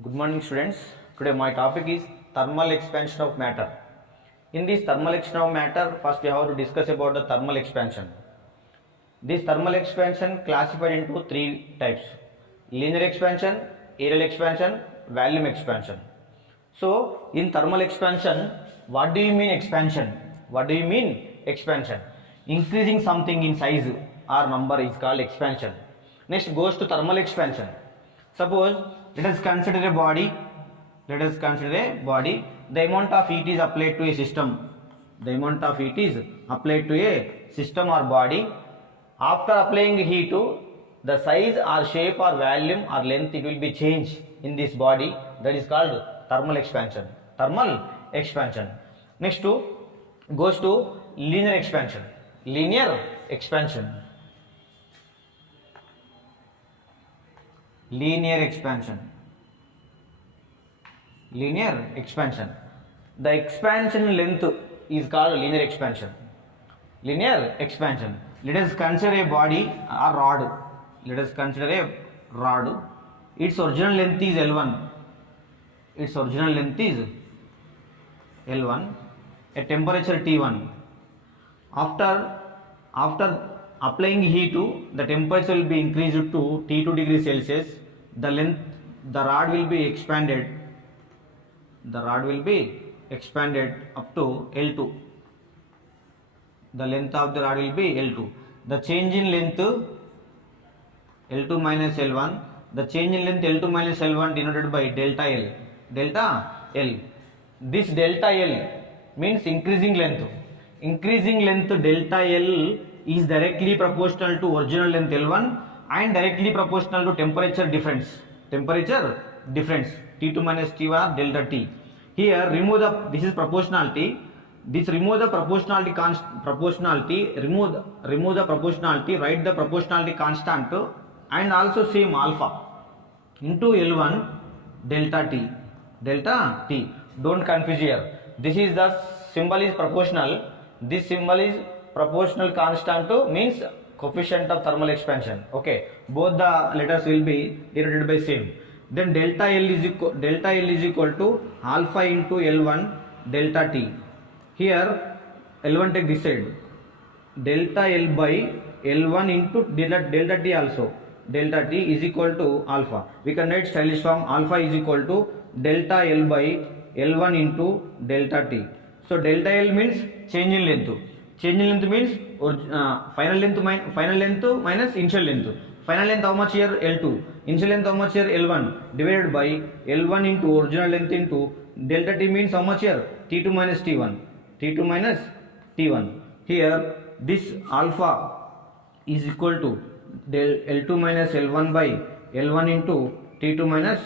Good morning students. Today my topic is thermal expansion of matter. In this thermal expansion of matter, first we have to discuss about the thermal expansion. This thermal expansion classified into three types: linear expansion, aerial expansion, volume expansion. So in thermal expansion, what do you mean expansion? What do you mean expansion? Increasing something in size or number is called expansion. Next goes to thermal expansion. Suppose let us consider a body. Let us consider a body. The amount of heat is applied to a system. The amount of heat is applied to a system or body. After applying heat to the size or shape or volume or length, it will be changed in this body. That is called thermal expansion. Thermal expansion. Next to goes to linear expansion. Linear expansion. Linear expansion. Linear expansion. The expansion length is called linear expansion. Linear expansion. Let us consider a body or rod. Let us consider a rod. Its original length is L1. Its original length is L1. A temperature T1. After applying heat to, the temperature will be increased to T2 degrees Celsius. The rod will be expanded. The rod will be expanded up to L2. The length of the rod will be L2. The change in length L2 minus L1. The change in length L2 minus L1 denoted by delta L. Delta L. This delta L means increasing length. Increasing length delta L is directly proportional to original length L1 and directly proportional to temperature difference. Temperature difference T2 minus T1 delta T. Here remove the, this is proportionality. This remove the proportionality remove the proportionality, write the proportionality constant and also same alpha into L1 delta T. Delta T. Don't confuse here. This is the symbol is proportional. This symbol is proportional constant to means coefficient of thermal expansion. Okay, both the letters will be denoted by same. Then delta L is equal to alpha into L1 delta T. Here L1 take this side. Delta L by L1 into delta T also. Delta T is equal to alpha. We can write stylish form alpha is equal to delta L by L1 into delta T. So delta L means change in length. Change in length means final length minus initial length. Final length how much here? L2. Initial length how much here? L1 divided by L1 into original length into delta T means how much here? T2 minus T1. T2 minus T1. Here this alpha is equal to del L2 minus L1 by L1 into T2 minus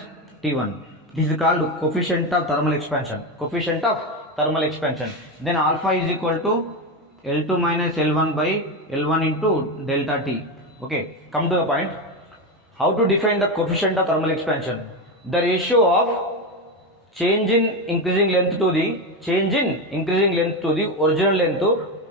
T1. This is called coefficient of thermal expansion. Coefficient of thermal expansion. Then alpha is equal to L2 minus L1 by L1 into delta T. Okay, come to the point. How to define the coefficient of thermal expansion? The ratio of change in increasing length to the original length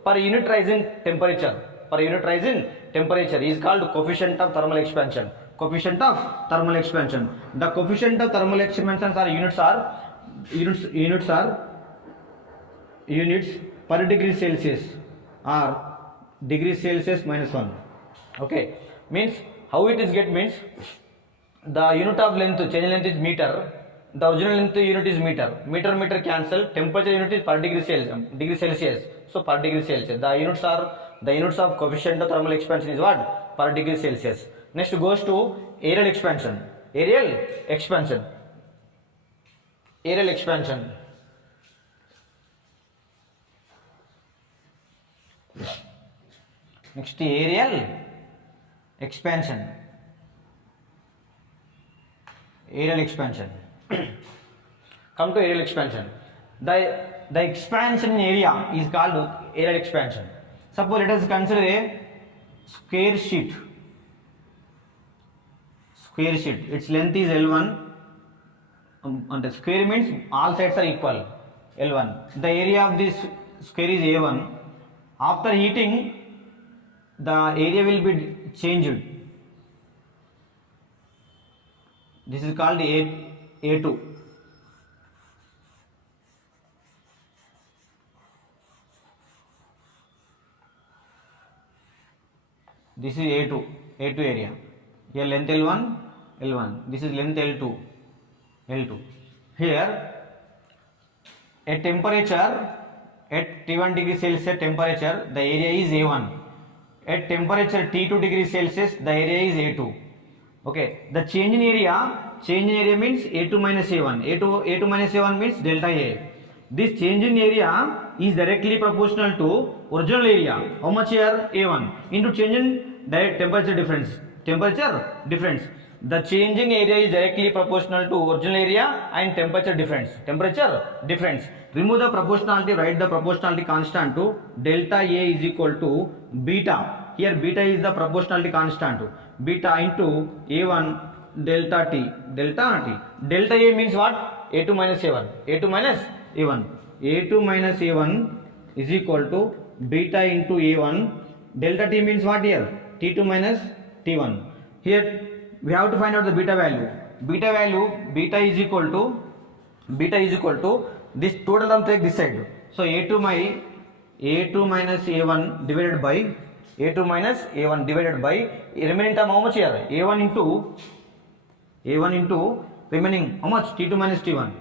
per unit rise in temperature. Per unit rise in temperature is called coefficient of thermal expansion. Coefficient of thermal expansion. The coefficient of thermal expansion units per degree Celsius or degree Celsius minus 1. Okay, means how it is get means the unit of length, change length is meter, the original length unit is meter. Meter cancel, temperature unit is per degree Celsius. So per degree Celsius. The units of coefficient of thermal expansion is what? Per degree Celsius. Next goes to aerial expansion. Aerial expansion. Aerial expansion. Next aerial expansion. Aerial expansion. Come to aerial expansion. The expansion in area is called aerial expansion. Suppose let us consider a square sheet. Square sheet. Its length is L1. And the square means all sides are equal. L1. The area of this square is A1. After heating, the area will be changed. This is called A2. This is A2 area. Here length L1, L1. This is length L2, L2. Here at temperature at T1 degree Celsius temperature, the area is A1. At temperature T2 degree Celsius, the area is A2. Okay, the change in area means A2 minus A1. A2 minus A1 means delta A. This change in area is directly proportional to original area. How much here? A1 into change in direct temperature difference. The change in area is directly proportional to original area and temperature difference. Remove the proportionality, write the proportionality constant to delta A is equal to beta. Here beta is the proportionality constant. Beta into A1 delta T. Delta A means what? A2 minus A1. A2 minus A1 is equal to beta into A1. Delta T means what here? T2 minus T1. Here we have to find out the beta value. Beta is equal to this total term, take this side. So A2 minus A1 divided by remaining term how much here? A1 into remaining how much? T2 minus T1.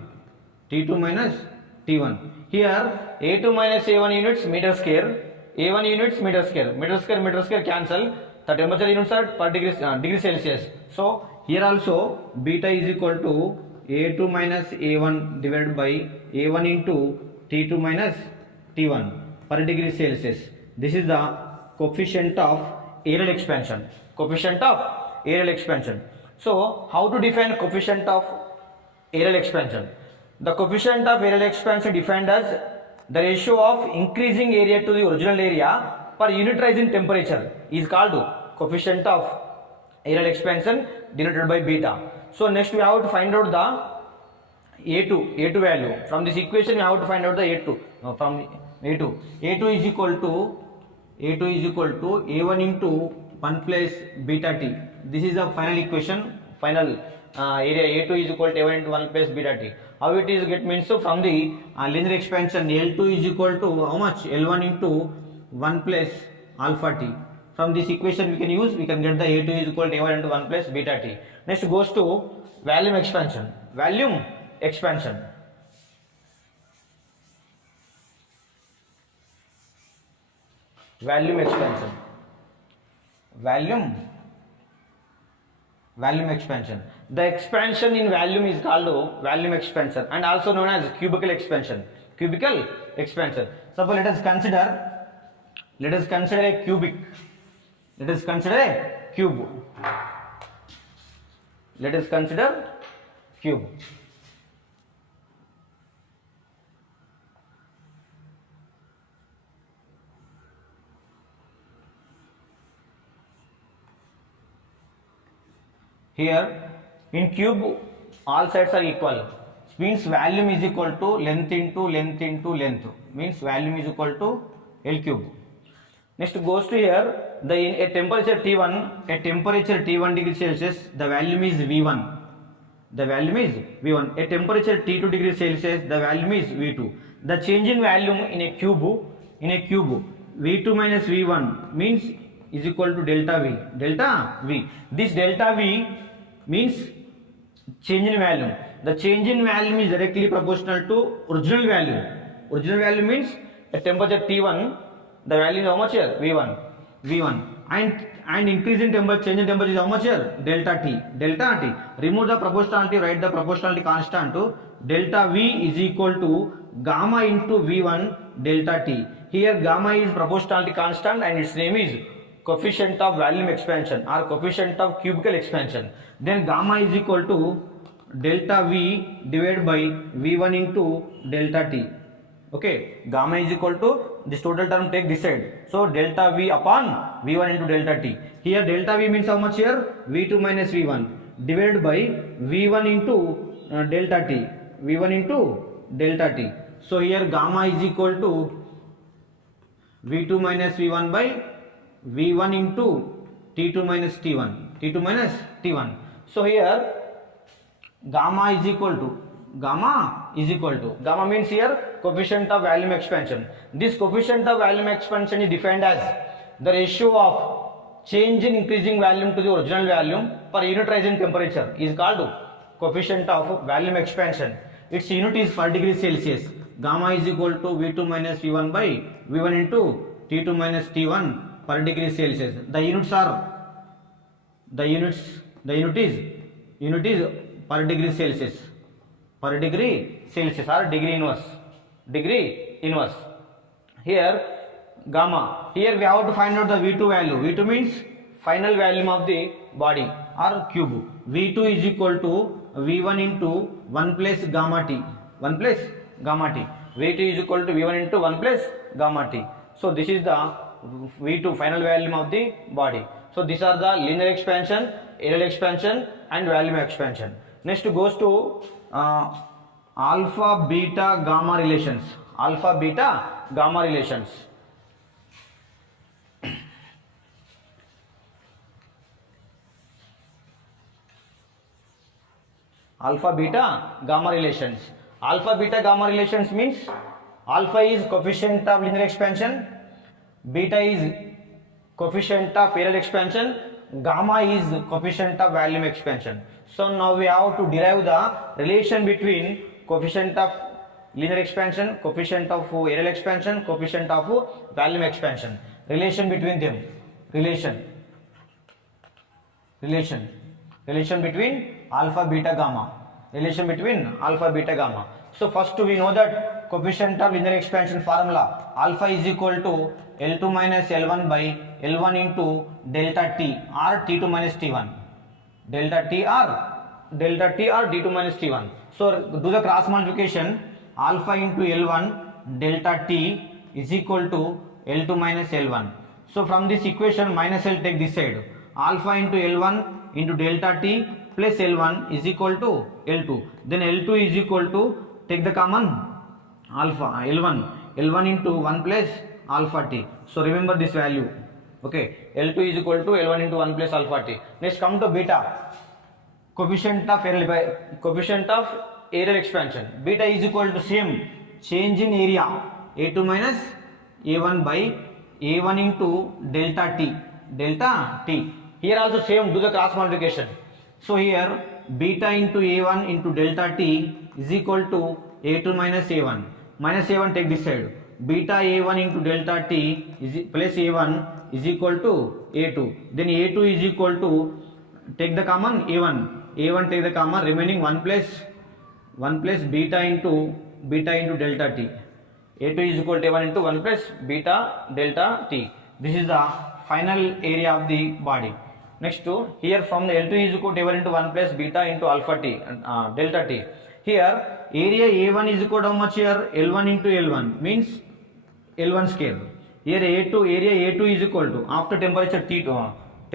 Here A2 minus A1 units meter square, A1 units meter square cancel. The temperature units are per degree Celsius. So here also beta is equal to A2 minus A1 divided by A1 into T2 minus T1 per degree Celsius. This is the coefficient of aerial expansion. So how to define coefficient of aerial expansion? The coefficient of aerial expansion defined as the ratio of increasing area to the original area per unit rise in temperature is called coefficient of aerial expansion, denoted by beta. So next we have to find out the A2 value. From this equation we have to find out the A2 from A2. A2 is equal to A1 into 1 plus beta T. This is the final equation. Area A2 is equal to A1 into 1 plus beta T. How it is get means, so from the linear expansion L2 is equal to how much? L1 into 1 plus alpha T. From this equation we can get the A2 is equal to A1 into 1 plus beta T. Next goes to volume expansion. Volume expansion the expansion in volume is called volume expansion and also known as cubical expansion. Suppose let us consider a cube. Here in cube all sides are equal, means volume is equal to length into length into length, means volume is equal to L cube. Next goes to here at temperature T1 degree Celsius, the volume is V1. At temperature T2 degree Celsius, the volume is V2. The change in volume in a cube V2 minus V1 means is equal to delta V. This delta V means change in volume. The change in volume is directly proportional to original value. Original value means at temperature T1 the value is how much here? V1 and increase in temperature, change in temperature is how much here? Delta T. Remove the proportionality, write the proportionality constant to delta V is equal to gamma into V1 delta T. Here gamma is proportionality constant and its name is coefficient of volume expansion or coefficient of cubical expansion. Then gamma is equal to delta V divided by V1 into delta T. Okay, gamma is equal to this total term, take this side. So delta V upon V1 into delta T. Here delta V means how much here? V2 minus V1 divided by V1 into delta T. So here gamma is equal to V2 minus V1 by V1 into T2 minus T1. So here gamma is equal to gamma means here coefficient of volume expansion. This coefficient of volume expansion is defined as the ratio of change in increasing volume to the original volume per unit rise in temperature is called coefficient of volume expansion. Its unit is per degree Celsius. Gamma is equal to V2 minus V1 by V1 into T2 minus T1 per degree Celsius. The unit is per degree Celsius or degree inverse. Here gamma, here we have to find out the V2 value. V2 means final volume of the body or cube. V2 is equal to V1 into 1 plus gamma T. V2 is equal to V1 into 1 plus gamma T. So this is the V2 final volume of the body. So these are the linear expansion, aerial expansion and volume expansion. Next goes to alpha beta gamma relations. Alpha beta gamma relations. Alpha beta gamma relations. Alpha beta gamma relations means alpha is coefficient of linear expansion, beta is coefficient of aerial expansion, gamma is coefficient of volume expansion. So now we have to derive the relation between coefficient of linear expansion, coefficient of aerial expansion, coefficient of volume expansion. Relation between them. Relation between alpha beta gamma. So first we know that coefficient of linear expansion formula alpha is equal to L2 minus L1 by L1 into delta T or T2 minus T1. Delta T or D2 minus T1. So do the cross multiplication. Alpha into L1 delta T is equal to L2 minus L1. So from this equation minus L take this side. Alpha into L1 into delta T plus L1 is equal to L2. Then L2 is equal to, take the common alpha, L1 into 1 plus alpha T. So remember this value. Okay, L2 is equal to L1 into 1 plus alpha T. Next come to beta. Coefficient of aerial expansion. Beta is equal to same change in area A2 minus A1 by A1 into delta T. Here also same, do the cross multiplication. So here beta into A1 into delta T is equal to A2 minus A1. Minus A1 take this side. Beta A1 into delta T is plus A1 is equal to A2. Then A2 is equal to, take the common A1 take the common, remaining 1 plus beta into delta T. A2 is equal to A1 into 1 plus beta delta T. This is the final area of the body. Next to here from the L2 is equal to A1 into 1 plus beta into alpha T delta T. Here area A1 is equal to how much here? L1 into L1 means L1 square. Here area A2 is equal to after temperature T2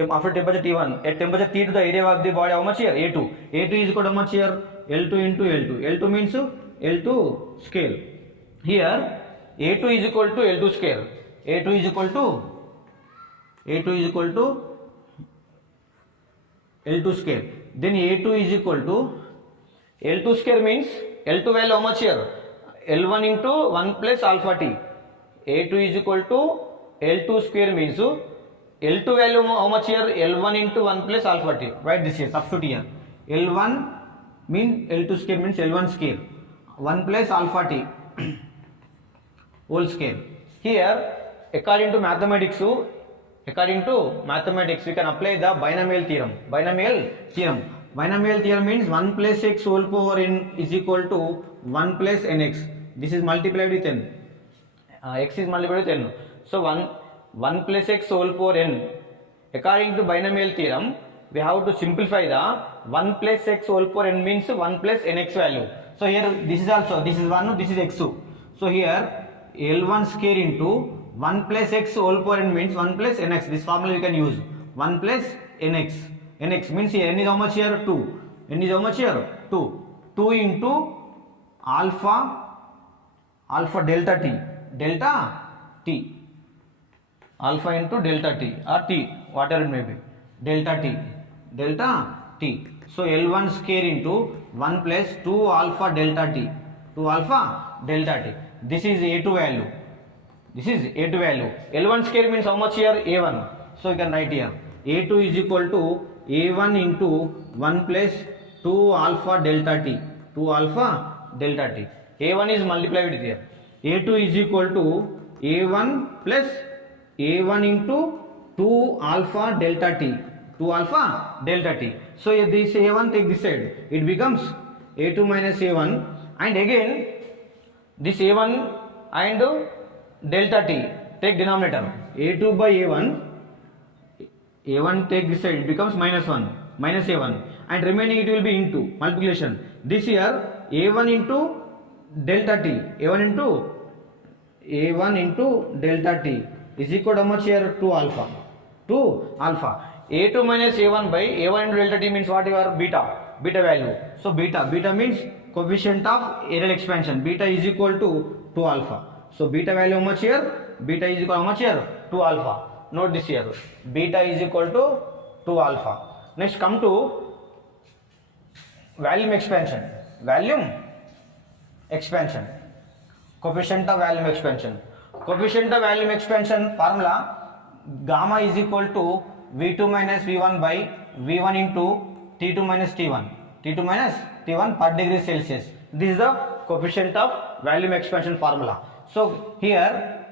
after temperature T1 at temperature T2 the area of the body how much here? A2 is equal to how much here? L2 into L2 means L2 scale. Here A2 is equal to L2 square. A2 is equal to L2 square. Then A2 is equal to L2 square means L2 value how much here? L1 into 1 plus alpha T. A2 is equal to L2 square means L2 value how much here? L1 into 1 plus alpha T. Write this here, substitute here. L1 means L2 square means L1 square 1 plus alpha T whole square. Here according to mathematics we can apply the binomial theorem. Binomial theorem means 1 plus x whole power n is equal to 1 plus nx. This is multiplied with n. X is multiplied with n. So 1 plus x whole power n. According to binomial theorem, we have to simplify the 1 plus x whole power n means 1 plus nx value. So here this is 1, this is x. So here L1 square into 1 plus x whole power n means 1 plus nx. This formula you can use. 1 plus nx. Nx means here n is how much here? 2. N is how much here? 2. 2 into alpha delta T. Alpha into delta T or T, whatever it may be. Delta T. So L1 square into 1 plus 2 alpha delta t. 2 alpha delta t. This is A2 value. This is A2 value. L1 square means how much here? A1. So you can write here. A2 is equal to A1 into 1 plus 2 alpha delta t. 2 alpha delta t. A1 is multiplied with here. A2 is equal to A1 plus A1 into 2 alpha delta t. 2 alpha delta t. So this A1 take this side. It becomes A2 minus A1, and again this A1 and delta t take denominator. A2 by A1. A1 take this side. It becomes minus 1. Minus A1. And remaining it will be into multiplication. This here A1 into delta t. A1 into delta t is equal to how much here? 2 alpha. 2 alpha. A2 minus A1 by A1 into delta t means what? Your beta. Beta value. So beta means coefficient of aerial expansion. Beta is equal to 2 alpha. So beta value how much here? Beta is equal to how much here? 2 alpha. Note this here. Beta is equal to 2 alpha. Next come to volume expansion. Volume expansion. Coefficient of volume expansion. Coefficient of volume expansion formula, gamma is equal to V2 minus V1 by V1 into T2 minus T1. T2 minus T1 per degree Celsius. This is the coefficient of volume expansion formula. So here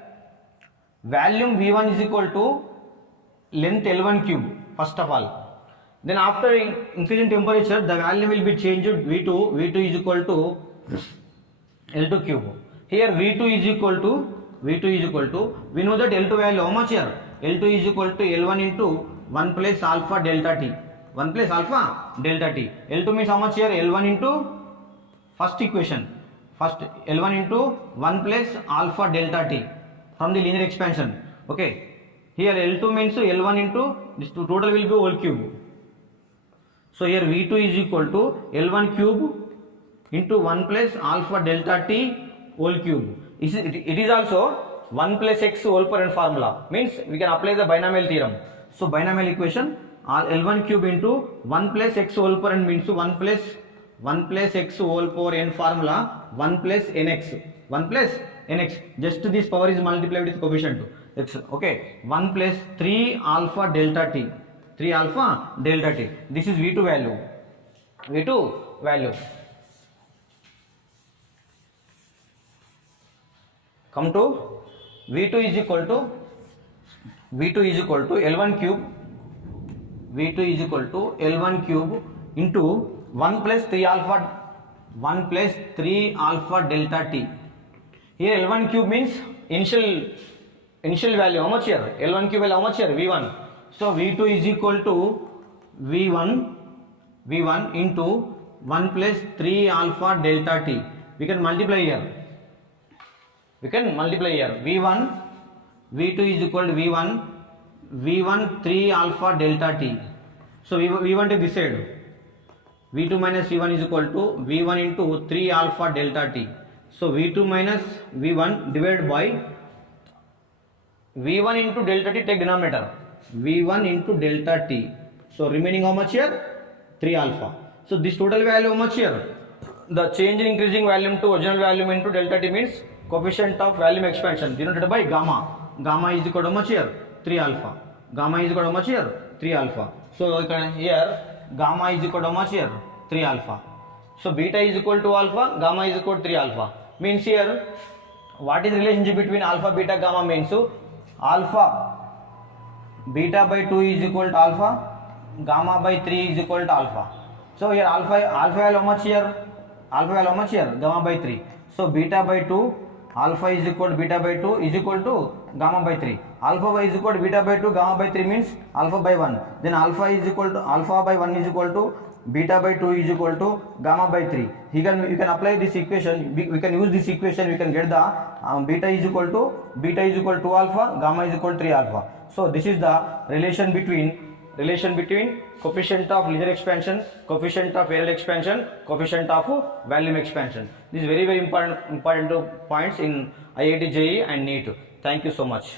volume V1 is equal to length L1 cube first of all. Then after increasing temperature, the volume will be changed V2 is equal to L2 cube. Here V2 is equal to we know that L2 value how much here? L2 is equal to L1 into 1 plus alpha delta t. 1 plus alpha delta t. L2 means how much here? L1 into first equation. First L1 into 1 plus alpha delta t from the linear expansion. Okay. Here L2 means L1 into this total will be whole cube. So here V2 is equal to L1 cube into 1 plus alpha delta t whole cube. It is also 1 plus x whole power n formula. Means we can apply the binomial theorem. So binomial equation L1 cube into 1 plus x whole power n means 1 plus x whole power n formula 1 plus nx. 1 plus nx. Just this power is multiplied with coefficient x. Okay. 1 plus 3 alpha delta t. 3 alpha delta t. This is V2 value. V2 value. Come to V2 is equal to L1 cube. V2 is equal to L1 cube into 1 plus 3 alpha delta t. Here L1 cube means initial value how much here? L1 cube value how much here? V1. So V2 is equal to V1 into 1 plus 3 alpha delta t. We can multiply here. V2 is equal to V1 3 alpha delta t. So V1 to this side. V2 minus V1 is equal to V1 into 3 alpha delta t. So V2 minus V1 divided by V1 into delta t, take denominator. V1 into delta t. So remaining how much here? 3 alpha. So this total value how much here? The change in increasing volume to original volume into delta t means coefficient of volume expansion denoted by gamma. Gamma is equal to how much here? 3 alpha. Gamma is equal to how much here? 3 alpha. So here gamma is equal to how much here? 3 alpha. So beta is equal to alpha, gamma is equal to 3 alpha. Means here what is the relationship between alpha, beta, gamma means so alpha beta by 2 is equal to alpha, gamma by 3 is equal to alpha. So here alpha value how much here? Alpha value how much here? Gamma by 3. So beta by 2, alpha is equal to beta by 2 is equal to gamma by 3. Alpha is equal to beta by 2, gamma by 3 means alpha by 1. Then alpha by 1 is equal to beta by 2 is equal to gamma by 3. You can apply this equation. We can use this equation. We can get the beta is equal to 2 alpha, gamma is equal to 3 alpha. So this is the relation between coefficient of linear expansion, coefficient of aerial expansion, coefficient of volume expansion. This is very important points in IIT JEE and NEET. Thank you so much.